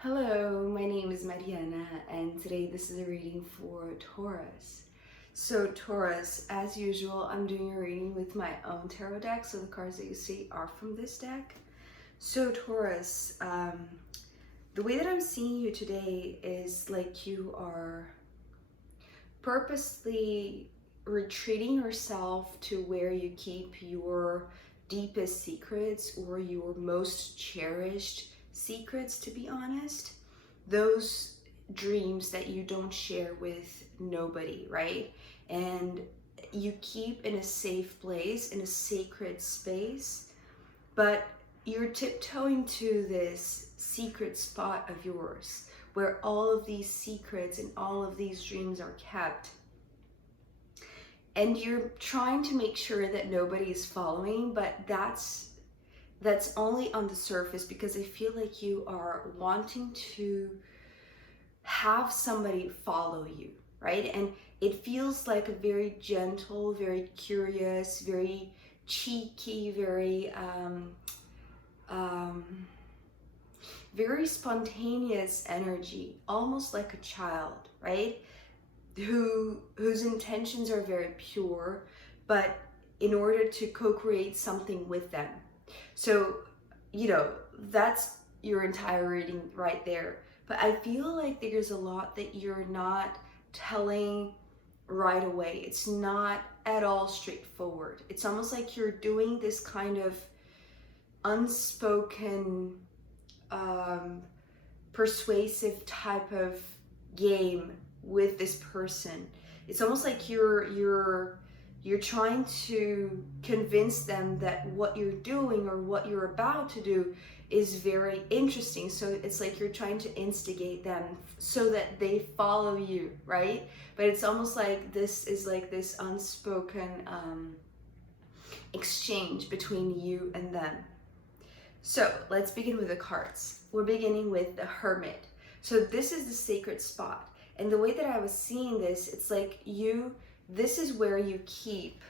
Hello, my name is Mariana, and today this is a reading for Taurus. So Taurus, as usual, I'm doing a reading with my own tarot deck, so the cards that you see are from this deck. So Taurus, the way that I'm seeing you today is like you are purposely retreating yourself to where you keep your deepest secrets or your most cherished secrets, to be honest. Those dreams that you don't share with nobody, right? And you keep in a safe place, in a sacred space, but you're tiptoeing to this secret spot of yours where all of these secrets and all of these dreams are kept. And you're trying to make sure that nobody is following, but that's only on the surface, because I feel like you are wanting to have somebody follow you, right? And it feels like a very gentle, very curious, very cheeky, very very spontaneous energy, almost like a child, right? Whose intentions are very pure, but in order to co-create something with them. So, that's your entire reading right there. But I feel like there's a lot that you're not telling right away. It's not at all straightforward. It's almost like you're doing this kind of unspoken, persuasive type of game with this person. It's almost like you're trying to convince them that what you're doing or what you're about to do is very interesting. So it's like you're trying to instigate them so that they follow you, right? But it's almost like this is like this unspoken exchange between you and them. So let's begin with the cards. We're beginning with the Hermit. So this is the sacred spot. And the way that I was seeing this, it's like this is where you keep,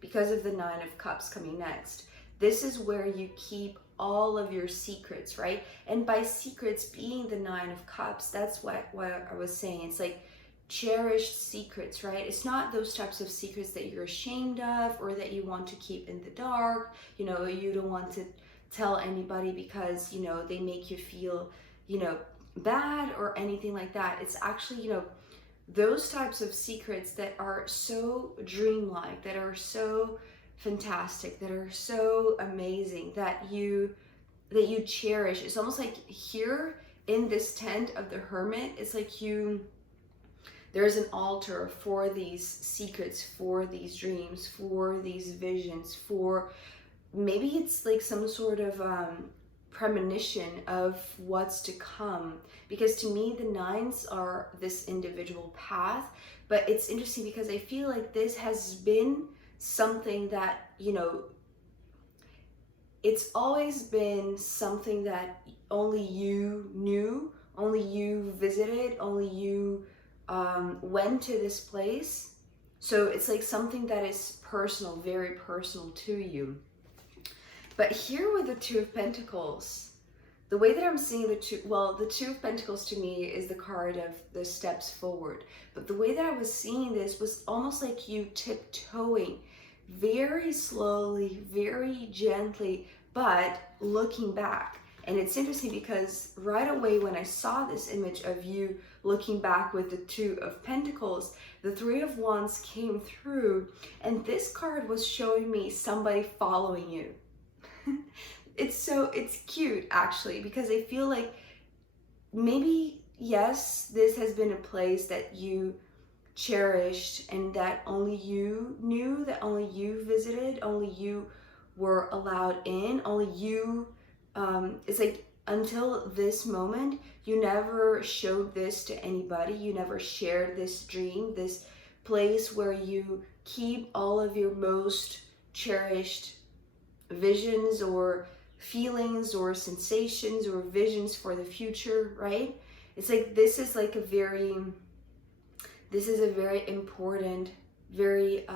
because of the Nine of Cups coming next, this is where you keep all of your secrets, right? And by secrets being the Nine of Cups, that's what I was saying. It's like cherished secrets, right? It's not those types of secrets that you're ashamed of or that you want to keep in the dark. You don't want to tell anybody because, they make you feel, bad or anything like that. It's actually, those types of secrets that are so dreamlike, that are so fantastic, that are so amazing, that you cherish. It's almost like here in this tent of the Hermit, it's like there's an altar for these secrets, for these dreams, for these visions, for maybe it's like some sort of premonition of what's to come, because to me the nines are this individual path. But it's interesting because I feel like this has been something that it's always been something that only you knew, only you visited, only you went to this place. So it's like something that is personal, very personal to you. But here with the Two of Pentacles, the way that I'm seeing the Two of Pentacles to me is the card of the steps forward. But the way that I was seeing this was almost like you tiptoeing very slowly, very gently, but looking back. And it's interesting because right away when I saw this image of you looking back with the Two of Pentacles, the Three of Wands came through, and this card was showing me somebody following you. It's cute actually, because I feel like maybe, yes, this has been a place that you cherished and that only you knew, that only you visited, only you were allowed in, only you, it's like until this moment, you never showed this to anybody, you never shared this dream, this place where you keep all of your most cherished visions or feelings or sensations or visions for the future, right? It's like this is a very important, very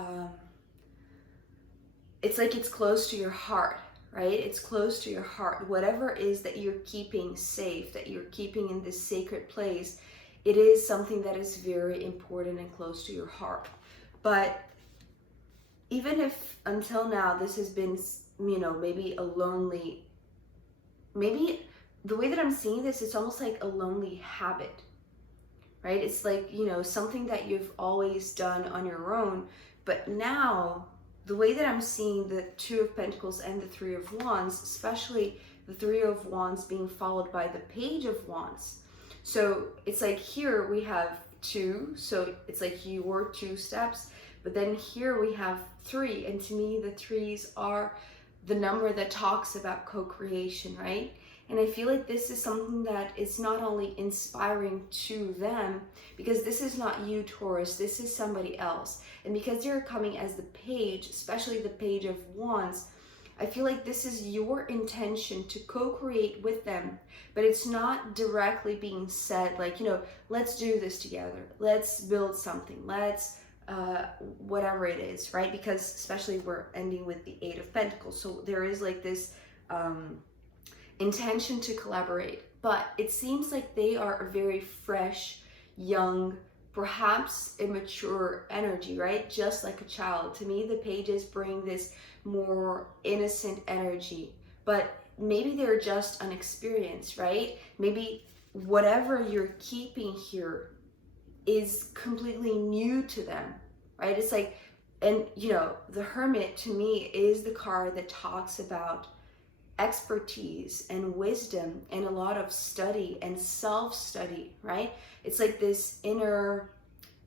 it's like it's close to your heart, right? It's close to your heart. Whatever it is that you're keeping safe, that you're keeping in this sacred place, it is something that is very important and close to your heart. But even if until now this has been, maybe a lonely, maybe the way that I'm seeing this, it's almost like a lonely habit, right? It's like, something that you've always done on your own, but now the way that I'm seeing the Two of Pentacles and the Three of Wands, especially the Three of Wands being followed by the Page of Wands. So it's like here we have two, so it's like your two steps, but then here we have three, and to me the threes are the number that talks about co-creation, right? And I feel like this is something that is not only inspiring to them, because this is not you, Taurus, this is somebody else. And because they're coming as the Page, especially the Page of Wands, I feel like this is your intention to co-create with them, but it's not directly being said like, let's do this together, let's build something, let's whatever it is, right? Because especially we're ending with the Eight of Pentacles, so there is like this intention to collaborate, but it seems like they are a very fresh, young, perhaps immature energy, right? Just like a child. To me, the Pages bring this more innocent energy, but maybe they're just unexperienced, right? Maybe whatever you're keeping here is completely new to them, right? It's like, and the Hermit to me is the card that talks about expertise and wisdom and a lot of study and self-study, right? It's like this inner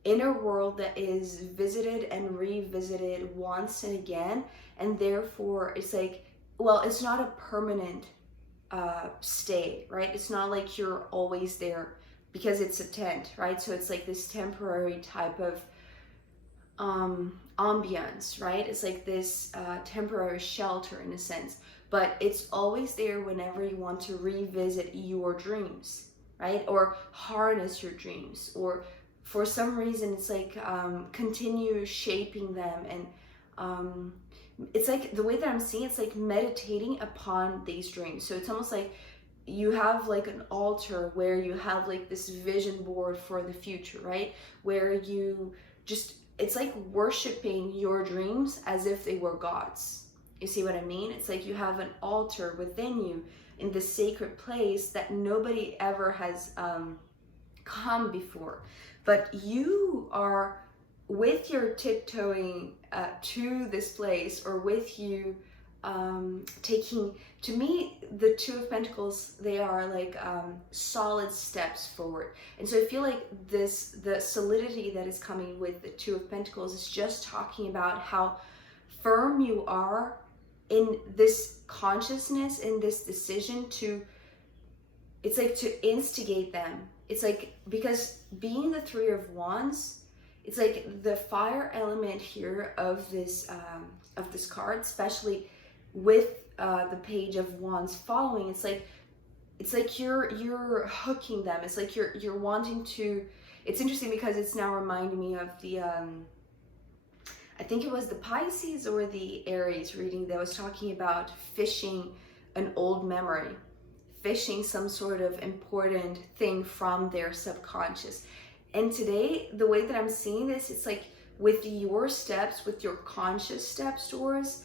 world that is visited and revisited once and again, and therefore it's like, well, it's not a permanent stay, right? It's not like you're always there because it's a tent, right? So it's like this temporary type of ambience, right? It's like this temporary shelter in a sense, but it's always there whenever you want to revisit your dreams, right? Or harness your dreams, or for some reason it's like continue shaping them. And it's like the way that I'm seeing it's like meditating upon these dreams. So it's almost like you have like an altar where you have like this vision board for the future, right? Where you just, it's like worshiping your dreams as if they were gods. You see what I mean? It's like you have an altar within you in this sacred place that nobody ever has come before. But you are, with your tiptoeing to this place, or with you taking, to me, the Two of Pentacles, they are like solid steps forward. And so I feel like the solidity that is coming with the Two of Pentacles is just talking about how firm you are in this consciousness, in this decision to, it's like to instigate them. It's like, because being the Three of Wands, it's like the fire element here of this card, especially with the Page of Wands following. It's like you're hooking them. It's like you're wanting to. It's interesting because it's now reminding me of the I think it was the Pisces or the Aries reading that was talking about fishing an old memory, fishing some sort of important thing from their subconscious. And today, the way that I'm seeing this, it's like with your steps, with your conscious steps, Taurus,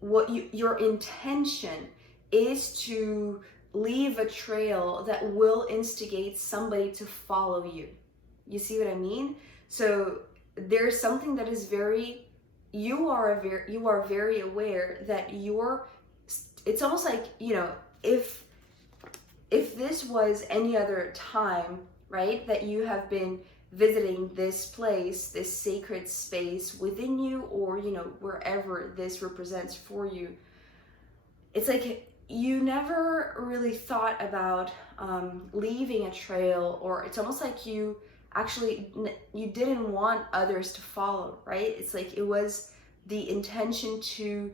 what your intention is to leave a trail that will instigate somebody to follow you. You see what I mean? So there's something that is very, you are very aware that it's almost like, if this was any other time, right, that you have been visiting this place, this sacred space within you, or wherever this represents for you, it's like you never really thought about leaving a trail, or it's almost like you didn't want others to follow, right? It's like it was the intention to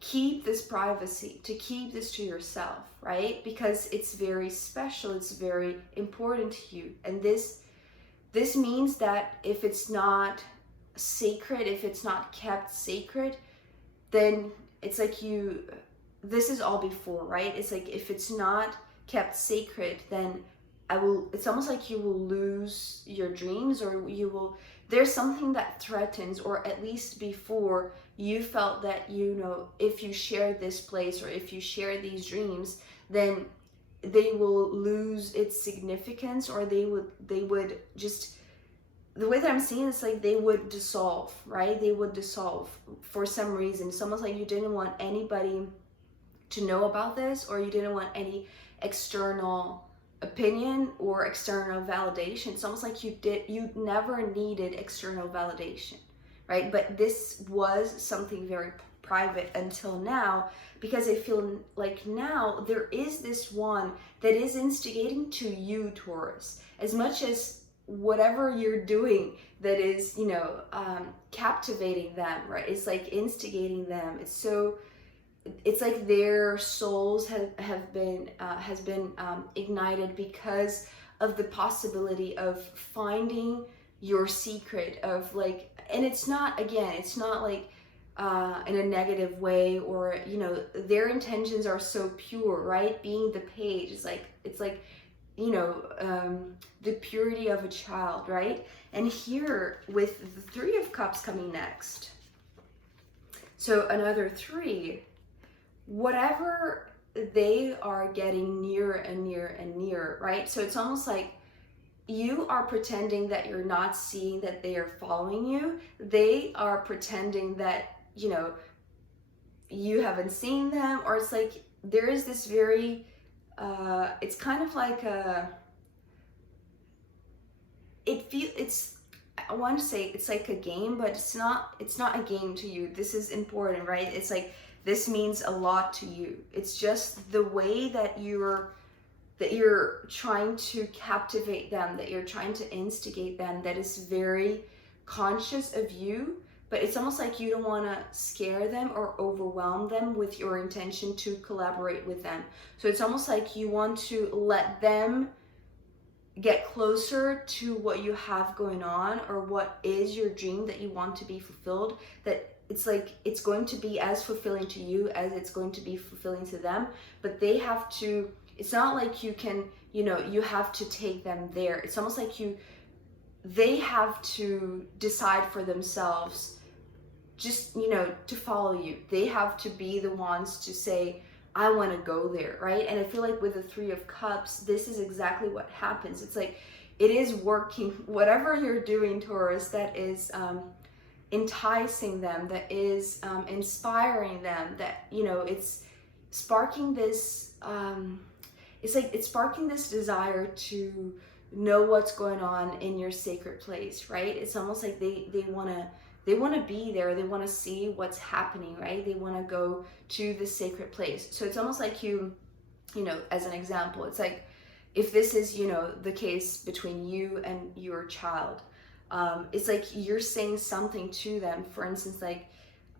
keep this privacy, to keep this to yourself, right? Because it's very special, it's very important to you. And this means that if it's not sacred, if it's not kept sacred, then it's like this is all before, right? It's like, if it's not kept sacred, then it's almost like you will lose your dreams, or there's something that threatens, or at least before you felt that, if you share this place, or if you share these dreams, then they will lose its significance, or they would just, the way that I'm seeing it's like they would dissolve, right? They would dissolve for some reason. It's almost like you didn't want anybody to know about this, or you didn't want any external opinion or external validation. It's almost like you never needed external validation, right? But this was something very private until now, because I feel like now there is this one that is instigating to you, Taurus, as much as whatever you're doing that is, captivating them, right? It's like instigating them. It's like their souls has been ignited because of the possibility of finding your secret, of like, and it's not like in a negative way, or their intentions are so pure, right? Being the page, it's like the purity of a child, right? And here with the Three of Cups coming next, so another 3, whatever they are getting nearer and nearer and nearer, right? So it's almost like you are pretending that you're not seeing that they are following you. They are pretending that, you haven't seen them, or it's like there is this very, it's kind of like I want to say it's like a game, but it's not a game to you. This is important, right? It's like, this means a lot to you. It's just the way that you're trying to captivate them, that you're trying to instigate them, that is very conscious of you, but it's almost like you don't want to scare them or overwhelm them with your intention to collaborate with them. So it's almost like you want to let them get closer to what you have going on, or what is your dream that you want to be fulfilled, that it's like it's going to be as fulfilling to you as it's going to be fulfilling to them. But they have to, it's not like you can, you have to take them there. It's almost like they have to decide for themselves, just, to follow you. They have to be the ones to say, I want to go there, right? And I feel like with the Three of Cups, this is exactly what happens. It's like, it is working. Whatever you're doing, Taurus, that is enticing them, that is inspiring them, that, it's sparking this, it's sparking this desire to know what's going on in your sacred place, right? It's almost like they want to be there. They want to see what's happening, right? They want to go to the sacred place. So it's almost like you as an example, it's like, if this is, the case between you and your child, it's like you're saying something to them. For instance, like,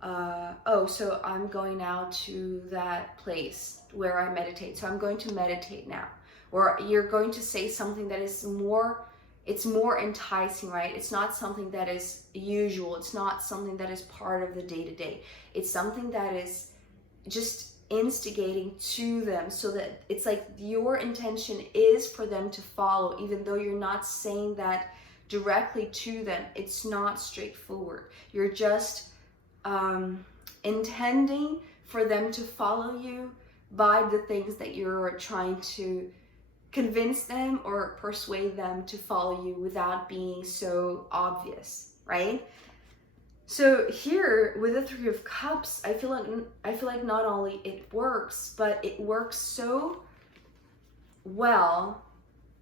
oh, so I'm going now to that place where I meditate. So I'm going to meditate now. Or you're going to say something that is it's more enticing, right? It's not something that is usual. It's not something that is part of the day-to-day. It's something that is just instigating to them, so that it's like your intention is for them to follow, even though you're not saying that directly to them. It's not straightforward. You're just intending for them to follow you by the things that you're trying to convince them or persuade them to follow you without being so obvious, right? So here with the Three of Cups, I feel like not only it works, but it works so well,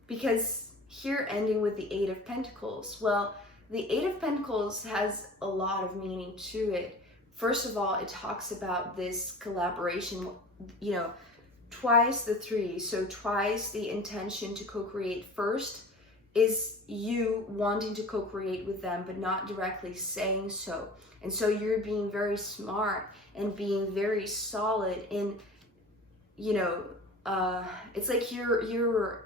because here ending with the Eight of Pentacles. Well, the Eight of Pentacles has a lot of meaning to it. First of all, it talks about this collaboration, twice the 3, so twice the intention to co-create. First is you wanting to co-create with them, but not directly saying so. And so you're being very smart and being very solid in, it's like you're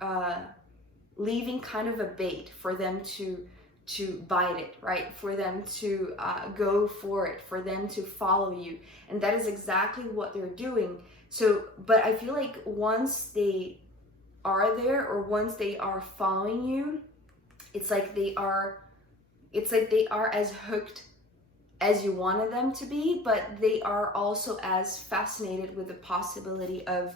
leaving kind of a bait for them to bite it, right? For them to go for it, for them to follow you. And that is exactly what they're doing. So, but I feel like once they are there, or once they are following you, it's like they are as hooked as you wanted them to be, but they are also as fascinated with the possibility of,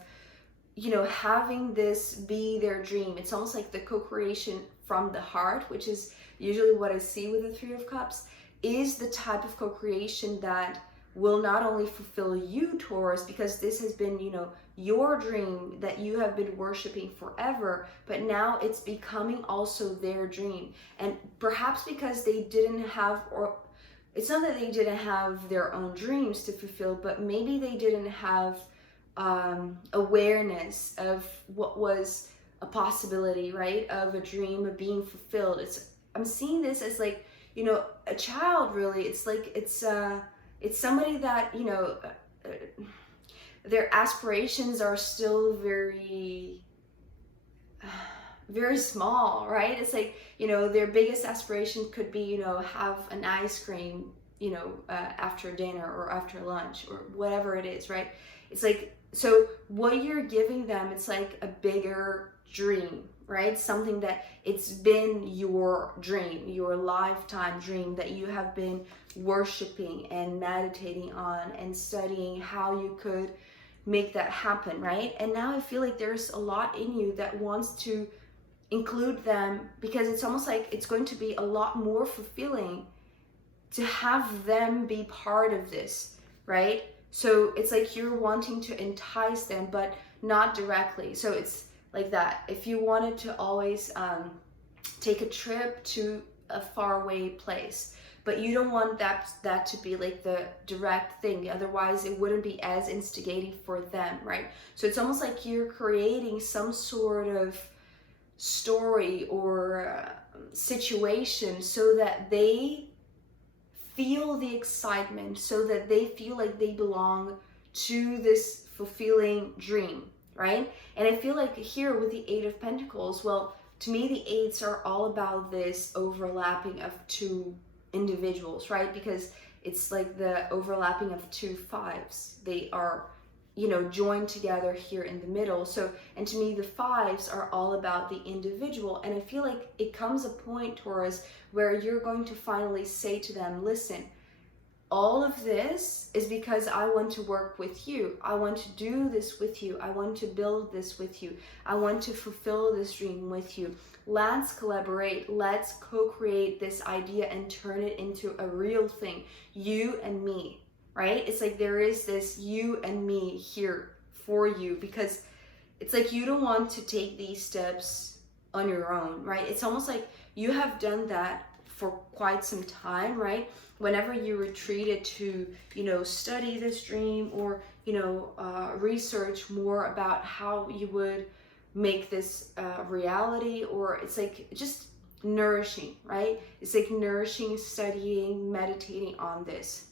you know, having this be their dream. It's almost like the co-creation from the heart, which is usually what I see with the Three of Cups, is the type of co-creation that will not only fulfill you, Taurus, because this has been, you know, your dream that you have been worshiping forever, but now it's becoming also their dream. And perhaps because they didn't have, or it's not that they didn't have their own dreams to fulfill, but maybe they didn't have awareness of what was a possibility, right? Of a dream of being fulfilled. I'm seeing this as like, you know, a child, really. It's like, it's somebody that, you know, their aspirations are still very, very small, right? It's like, you know, their biggest aspiration could be, you know, have an ice cream, you know, after dinner or after lunch or whatever it is, right? It's like, so what you're giving them, it's like a bigger dream, right? Something that it's been your dream, your lifetime dream that you have been worshiping and meditating on and studying how you could make that happen, right? And now I feel like there's a lot in you that wants to include them, because it's almost like it's going to be a lot more fulfilling to have them be part of this, right? So it's like you're wanting to entice them, but not directly. So it's like that. If you wanted to always take a trip to a faraway place, but you don't want that to be like the direct thing, otherwise it wouldn't be as instigating for them, right? So it's almost like you're creating some sort of story or situation so that they feel the excitement, so that they feel like they belong to this fulfilling dream, right? And I feel like here with the Eight of Pentacles, well, to me the eights are all about this overlapping of two individuals, right? Because it's like the overlapping of two fives. They are, you know, joined together here in the middle. So, and to me the fives are all about the individual. And I feel like it comes a point, Taurus, where you're going to finally say to them, listen, all of this is because I want to work with you. I want to do this with you. I want to build this with you. I want to fulfill this dream with you. Let's collaborate. Let's co-create this idea and turn it into a real thing. You and me, right? It's like there is this you and me here for you, because it's like you don't want to take these steps on your own, right? It's almost like you have done that for quite some time, right? Whenever you retreated to, you know, study this dream, or, you know, research more about how you would make this reality, or it's like just nourishing, right? It's like nourishing, studying, meditating on this,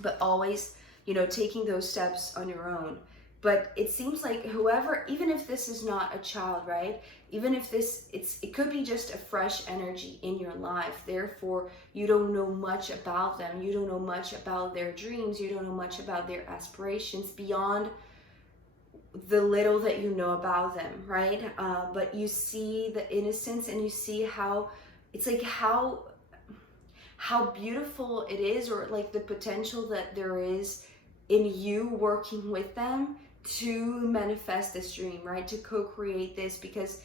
but always, you know, taking those steps on your own. But it seems like whoever, even if this is not a child, right? Even if it could be just a fresh energy in your life. Therefore, you don't know much about them. You don't know much about their dreams. You don't know much about their aspirations beyond the little that you know about them, right? But you see the innocence, and you see how it's like how beautiful it is, or like the potential that there is in you working with them to manifest this dream, right? To co-create this, because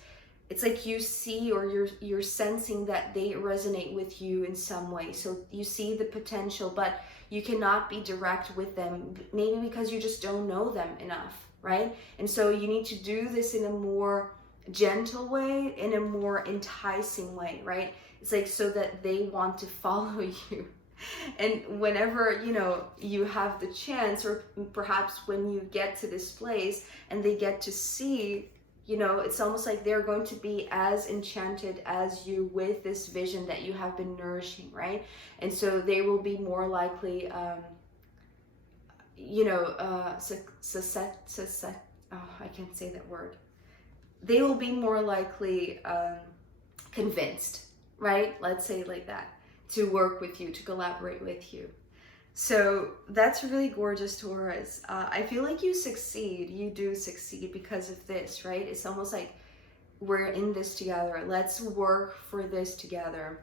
it's like you see, or you're sensing that they resonate with you in some way. So you see the potential, but you cannot be direct with them, maybe because you just don't know them enough, right? And so you need to do this in a more gentle way, in a more enticing way, right? It's like so that they want to follow you. And whenever, you know, you have the chance, or perhaps when you get to this place and they get to see, you know, it's almost like they're going to be as enchanted as you with this vision that you have been nourishing, right? And so they will be more likely, you know, I can't say that word. They will be more likely convinced, right? Let's say it like that, to work with you, to collaborate with you. So that's really gorgeous, Taurus. I feel like you succeed. You do succeed because of this, right? It's almost like we're in this together. Let's work for this together.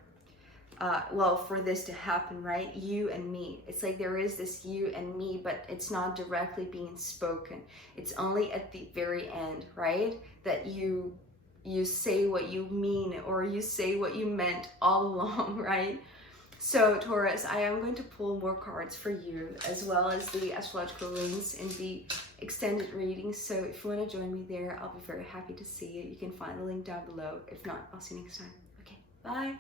Well, for this to happen, right? You and me. It's like there is this you and me, but it's not directly being spoken. It's only at the very end, right? That you say what you mean, or you say what you meant all along, right? So Taurus, I am going to pull more cards for you, as well as the astrological runes in the extended reading. So if you want to join me there, I'll be very happy to see you. You can find the link down below. If not, I'll see you next time. Okay, bye.